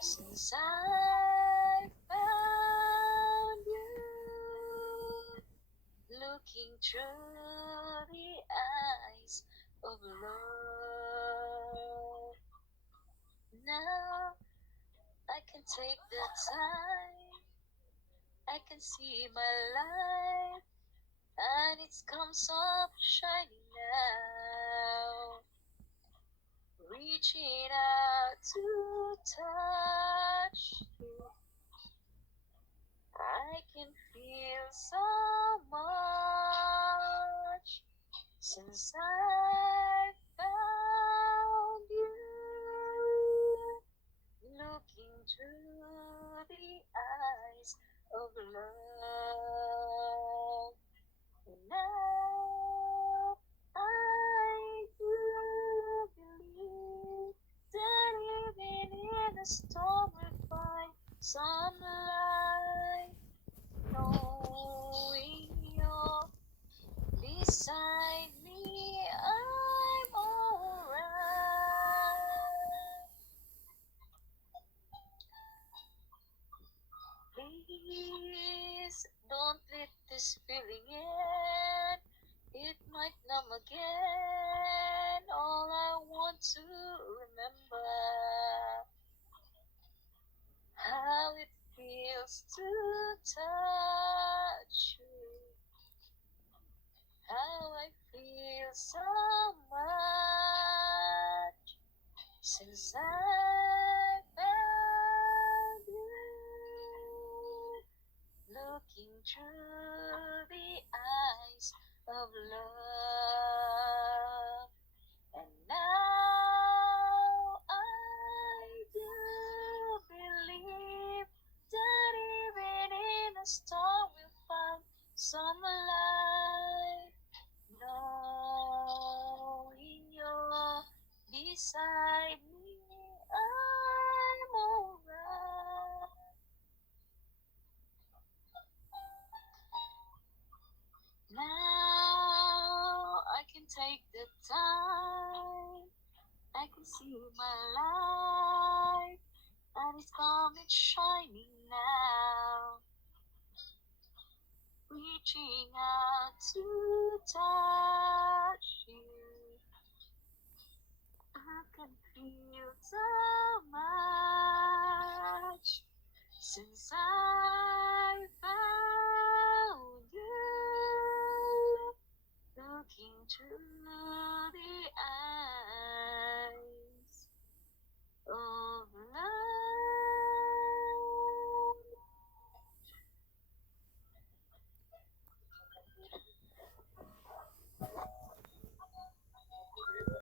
Since I found you, looking through the eyes of love. Now I can take the time, I can see my life, and it comes up shining now. Reaching out to touch you, I can feel so much since I found you. Looking through the eyes of love. And now I do believe that even in a storm we'll find sunlight. Knowing you're beside me, I'm alright. Please don't let this feeling end. It might numb again. All I want to remember how it feels to touch you. How I feel so much since I found you. Looking through the eyes of love. And now I do believe that even in a storm we'll find some light. Knowing you're beside me, I'm alright. Now I can take the time, I can see my life, and it's coming shining now. Reaching out to touch you, I can feel